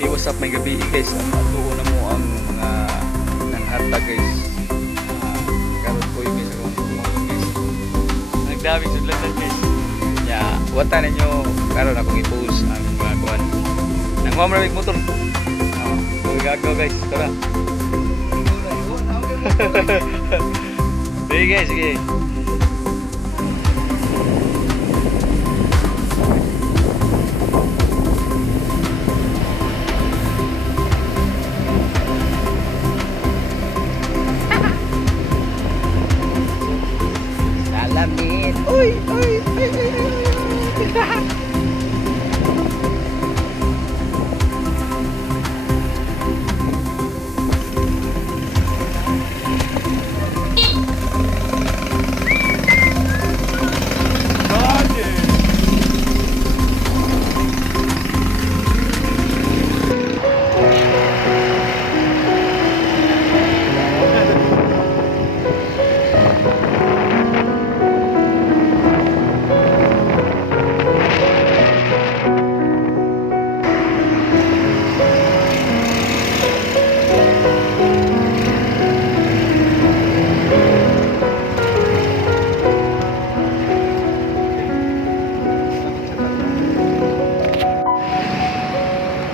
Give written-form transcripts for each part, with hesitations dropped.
Hey, what's up, may gabi guys. Tuon na mo ang mga nanghatag guys. Karon ko yung guys akong kumain guys. Nagdaming sudlan guys. Ya, wata ninyo karon akong i-post ang mga kuan. Nangwa mo rig motor. Gagaw guys, tara. Sige guys, sige. Salamin. Uy, uy, uy, uy, uy.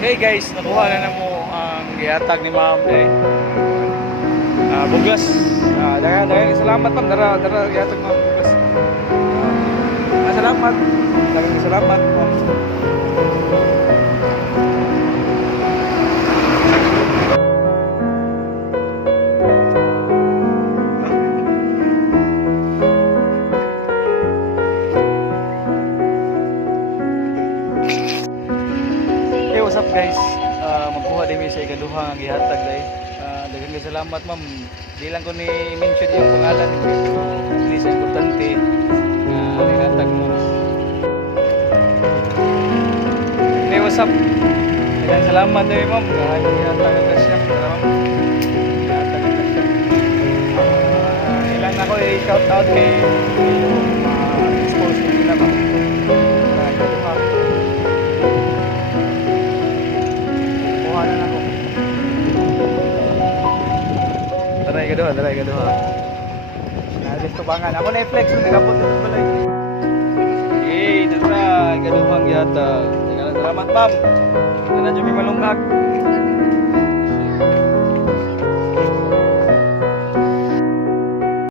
Hey guys, nakuha na mo ang gihatag ni Ma'am Buglas. Daghang salamat ma'am, dara gihatag Ma'am Buglas. Salamat. Daghang salamat Ma'am. What's up guys? Magkuha din mi sa ikaduha nga gihatag day. Daghang salamat ma'am. Di lang ko ni mention yung pangalan ni pero at least importante nga gihatag mo. Hey, what's up? Daghang salamat day ma'am. Gihatag ang kasya. Tara ma'am. Gihatag ang kasya. Ilang ako i-shout out kay expose nila ma'am. Daray kaduha. Nalis tubangan. Ako na i-flex mo nagapot sa balay. Hey, daray kaduhang yata. Salamat ma'am. Kita na dyan may malunggag.